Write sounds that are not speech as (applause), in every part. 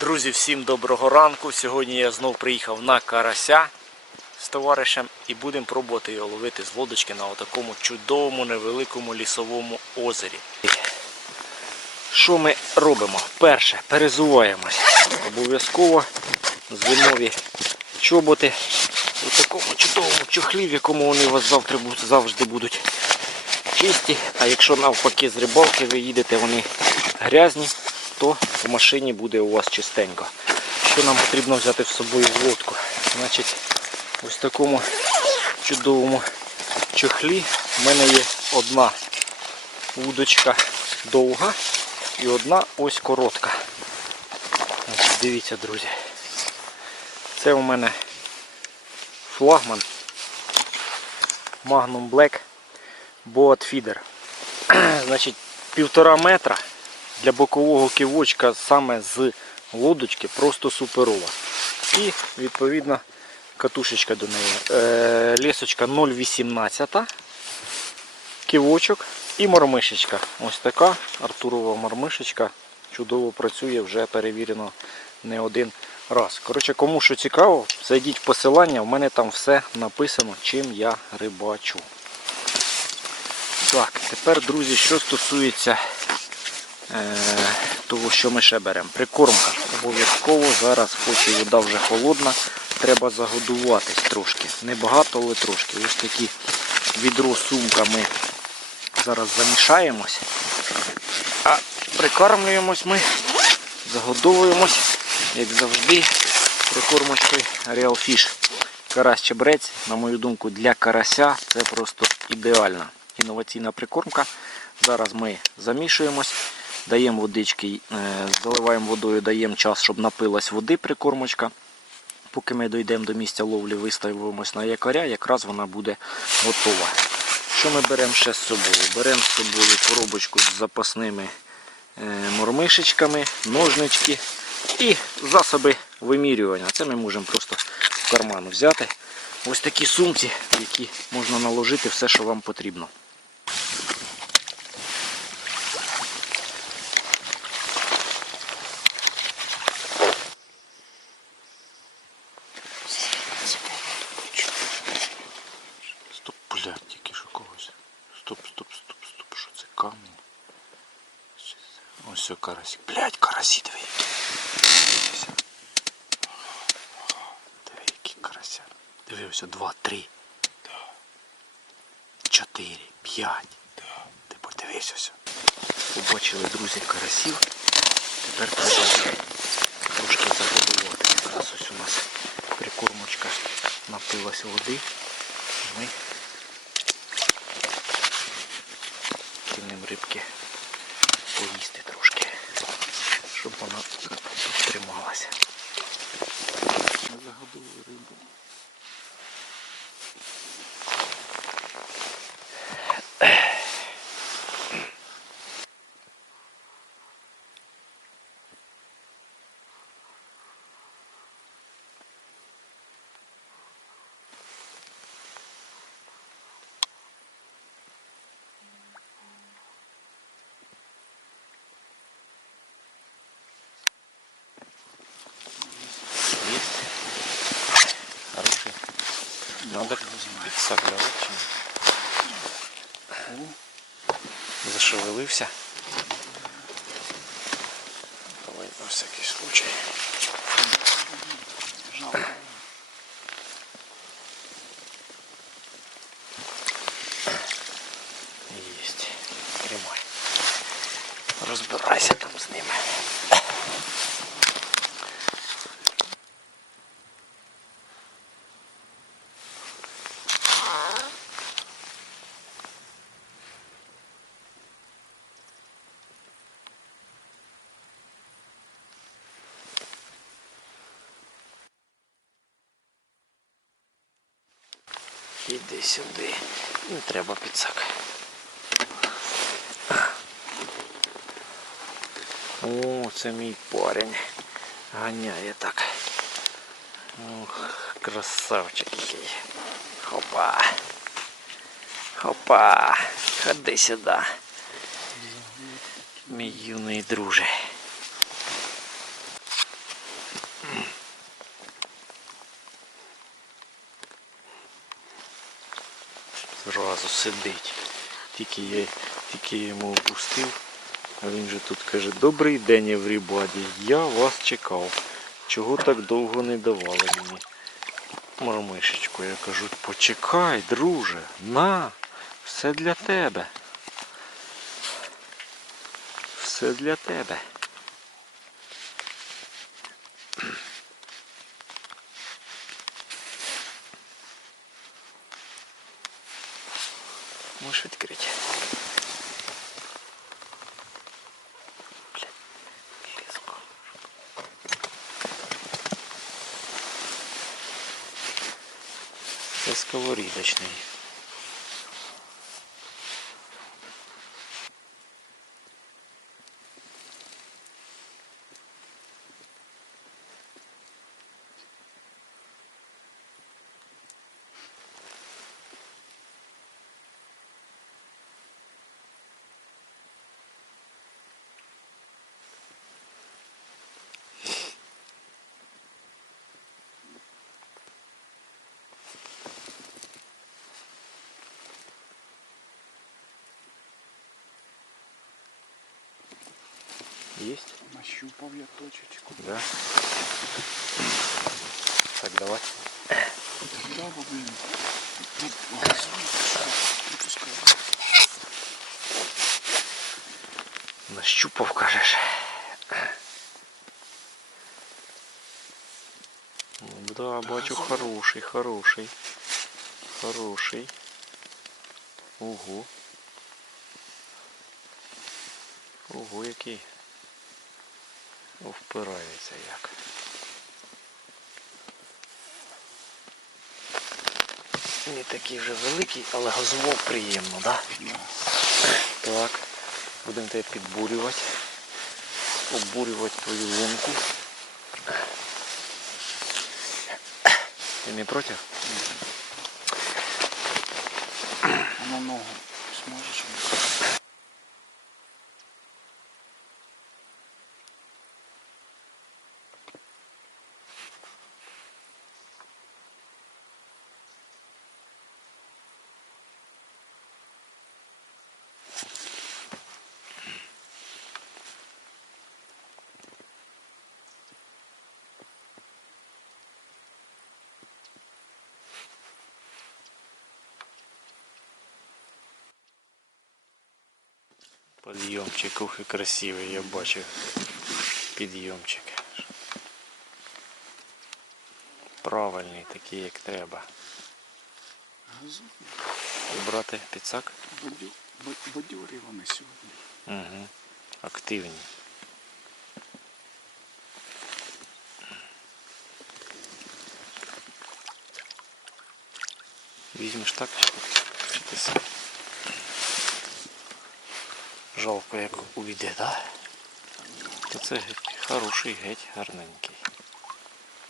Друзі, всім доброго ранку. Сьогодні я знов приїхав на карася з товаришем і будемо пробувати його ловити з лодочки на такому чудовому невеликому лісовому озері. Що ми робимо? Перше, перезуваємось. Обов'язково зимові чоботи у такому чудовому чохлі, в якому вони у вас завтра завжди будуть чисті. А якщо навпаки з рибалки ви їдете, вони грязні, то в машині буде у вас чистенько. Що нам потрібно взяти з собою в лодку? Значить, ось в такому чудовому чохлі в мене є одна вудочка довга і одна ось коротка. Значить, дивіться, друзі. Це у мене флагман Magnum Black Boat Feeder. (clears throat) Значить, півтора метра для бокового кивочка саме з лодочки просто суперова. І відповідно катушечка до неї. Е, лісочка 0,18 кивочок і мормишечка. Ось така Артурова мормишечка чудово працює, вже перевірено не один раз. Коротше, кому що цікаво, зайдіть в посилання, в мене там все написано, чим я рибачу. Так, тепер, друзі, що стосується того, що ми ще беремо. Прикормка. Обов'язково зараз, хоч і вода вже холодна, треба загодуватись трошки. Небагато, але трошки. Ось такі відро сумка ми зараз замішаємось. А прикармлюємось ми, загодовуємось, як завжди, прикормочкою Real Fish. Карась чебрець, на мою думку, для карася це просто ідеальна інноваційна прикормка. Зараз ми замішуємось, даємо водички, е, заливаємо водою, даємо час, щоб напилась води прикормочка. Поки ми дійдемо до місця ловлі, виставимось на якоря, якраз вона буде готова. Що ми беремо ще з собою? Беремо з собою коробочку з запасними е, мормишечками, ножнички і засоби вимірювання. Це ми можемо просто в карман взяти. Ось такі сумці, які можна наложити все, що вам потрібно. Стоп, блядь, тільки що когось. Стоп, стоп, стоп, стоп, що це камінь? Що це? Ось о, карасик. Блядь, карасі диви. Дивися. Диви, які карася. Диви, ось два, три. Чотири, п'ять. Ти подивись ось. Побачили, друзі, карасів. Тепер треба трошки загодувати. Якраз ось у нас прикормочка напилась води. Ми кинемо рибки поїсти трошки, щоб вона тут трималася. Надо підсаблювати чи ні? Зашевелився. Давай на всякий случай. Есть. Прямой. Разбирайся. Іди сюди. Не треба підсак. О, це мій парень. Ганяє так. Ох, красавчик який. Хопа. Хопа. Ходи сюди. Мій юний друже. Зразу сидить. Тільки я, тільки я йому опустив. А він же тут каже, добрий день, Еврібаді, я вас чекав. Чого так довго не давали мені? Мармишечку, я кажу, почекай, друже, на, все для тебе. Все для тебе. можешь открыть? Сковоридочный. Есть? Нащупав я точечку. Да. Так, давай. Да, блин. Тут газує, пропускаю. Нащупав, кажеш. Ну, Да, бачу, хороший, хороший. Хороший. Ого. Ого, який. Впирається як. Не такий вже великий, але газував приємно? Да? Так, будемо тебе підбурювати. Обурювати твою лунку. Ти не проти? На ногу Подйомчик, ух і красивий, я бачу. Підйомчик. Правильний, такий як треба. Брати підсак? Бадьорі вони сьогодні. Угу. Активні. Візьмеш так? Чи ти сам? Жалко, як увійде, так? То це хороший геть, гарненький.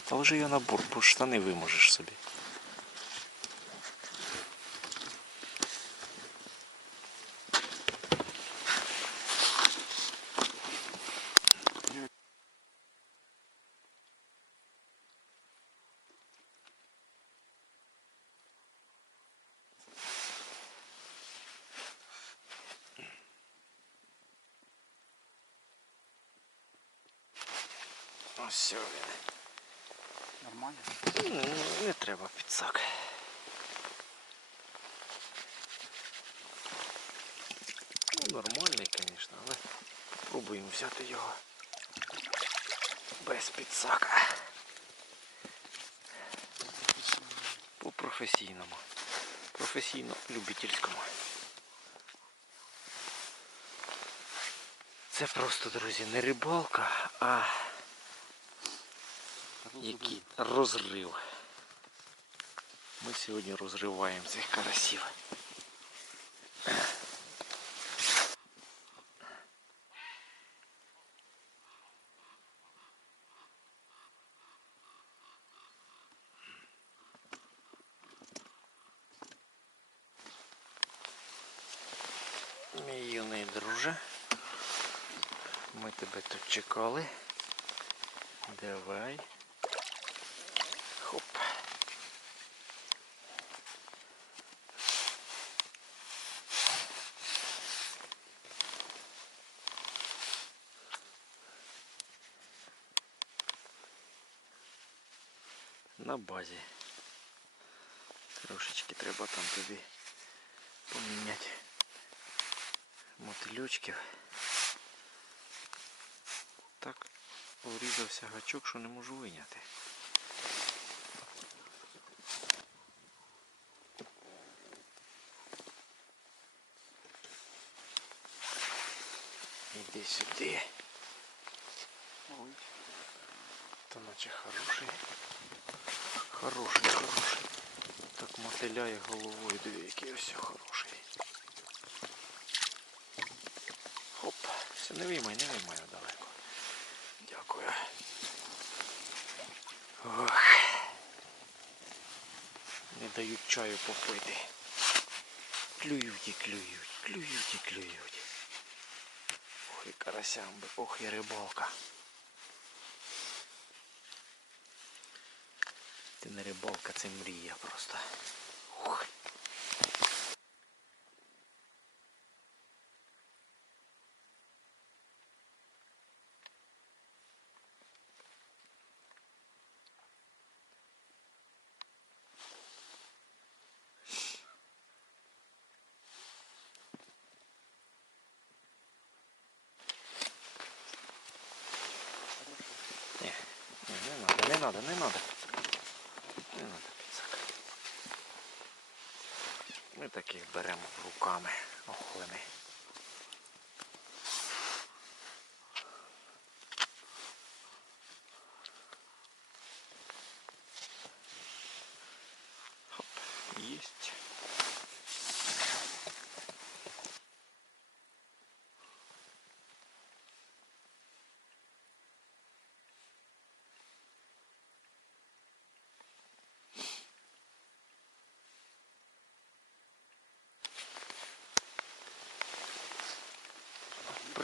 Та лежи його на борт, бо штани виможеш собі. Ось все він. Нормально? Не треба підсак. Ну, нормальний, звісно, але спробуємо взяти його без підсака. По професійному. Професійно-любительському. Це просто, друзі, не рибалка, а який розрив. Ми сьогодні розриваємо цих карасів. Мій юний друже. Ми тебе тут чекали. Давай. Хоп. На базі. Трошечки треба там тобі поміняти мотильочків. Так урізався гачок, що не можу виняти. Іди сюди. Ой, Та наче хороший. Хороший, хороший. Так мотиляє головою, диви, який ось хороший. Хоп, все, не виймай, не виймай далеко. Дякую. Ох. Не дають чаю попити. Клюють і клюють, клюють і клюють. Ох і карасям би, ох і рибалка. Це не рибалка, це мрія просто. Ух. Не надо, не надо, не надо. Не надо підсак. Ми таких беремо руками охлими. Хоп, есть.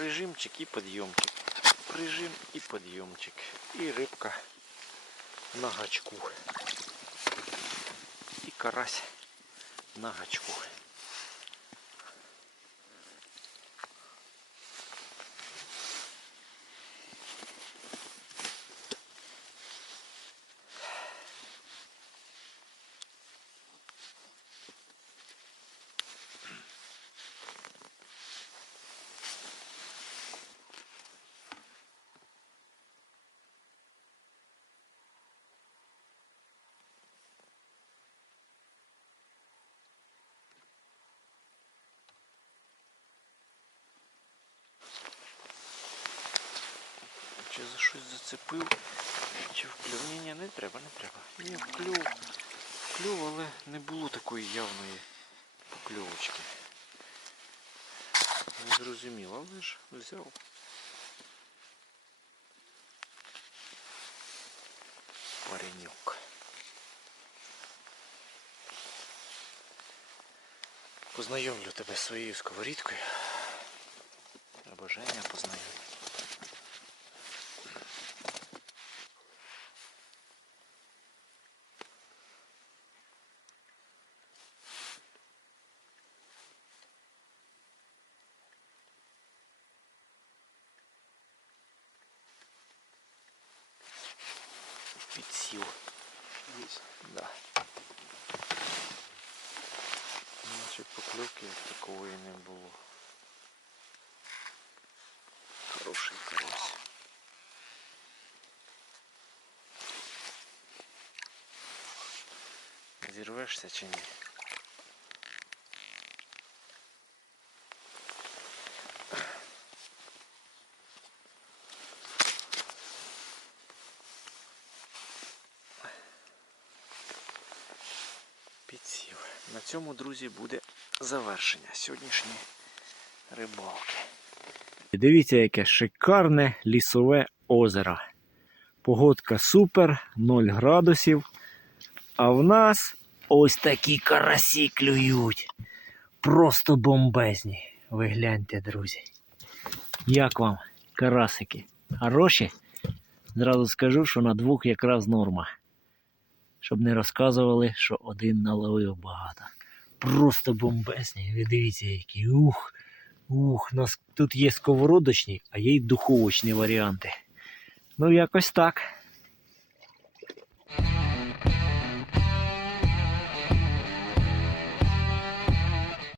Прижимчик і підйомчик. Прижим і підйомчик. І рибка на гачку. І карась на гачку. Чи за щось зацепив, чи вклюв. Ні, ні, не треба, не треба. Ні, вклюв. Вклюв, але не було такої явної покльовочки. Не зрозуміло, але ж взяв. Паренюк. Познайомлю тебе своєю сковорідкою. Або Женя Есть. Да. Наче поклевки як такової не було. Хороший карась. Зірвешся чи ні? Підсів. На цьому, друзі, буде завершення сьогоднішньої рибалки. Дивіться, яке шикарне лісове озеро. Погодка супер, 0 градусів. А в нас ось такі карасі клюють. Просто бомбезні. Ви гляньте, друзі. Як вам карасики? Хороші? Зразу скажу, що на двох якраз норма. Щоб не розказували, що один наловив багато просто бомбезні. Ви дивіться, який. Ух, ух, у нас тут є сковородочні, а є й духовочні варіанти. Ну, якось так.